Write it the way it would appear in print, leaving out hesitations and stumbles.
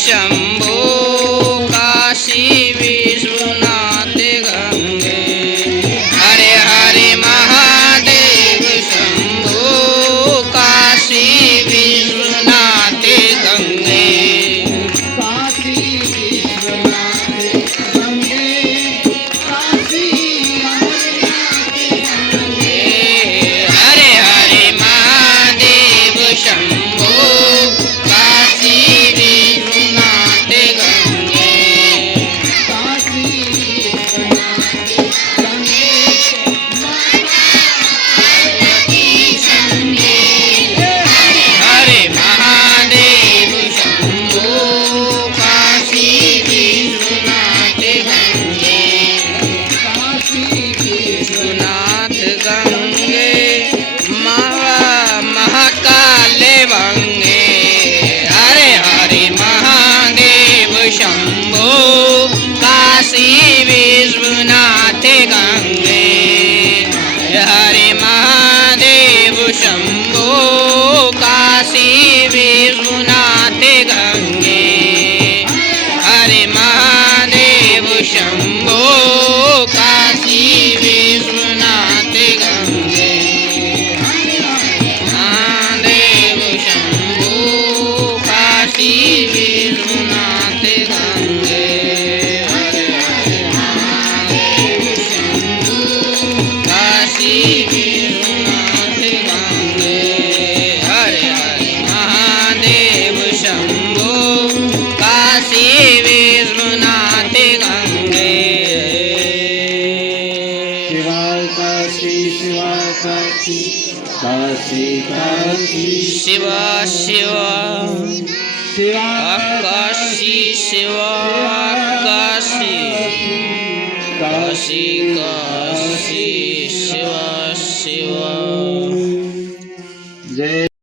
शंभो काशी विश्वनाथ गंगे। हरे हरे महादेव शंभो काशी विश्वनाथ गंगे। हरे हरे महादेव शंभो काशी विश्वनाथ गंगे। हरे महादेव शंभो काशी विश्वनाथ गंगे। विश्वनाथ गंगे महाकाल गंगे। हरे हरे महादेव शंभो काशी विश्वनाथ गंगे। हरे महादेव शंभो काशी विश्वनाथ गंगे। हरे महादेव शंभो काशी विश्वनाथ गंगे। महादेव शंभो काशी विश्वनाथ गंगे। हरे हरे महादेव शंभो काशी विश्वनाथ गंगे। हरे हरे महादेव शंभो काशी विश्वनाथ गंगे। शिवाय काशी शिवाय काशी काशी काशी शिवा शिवा काशी शिवा काशी काशी काशी शिवा शिवा। जय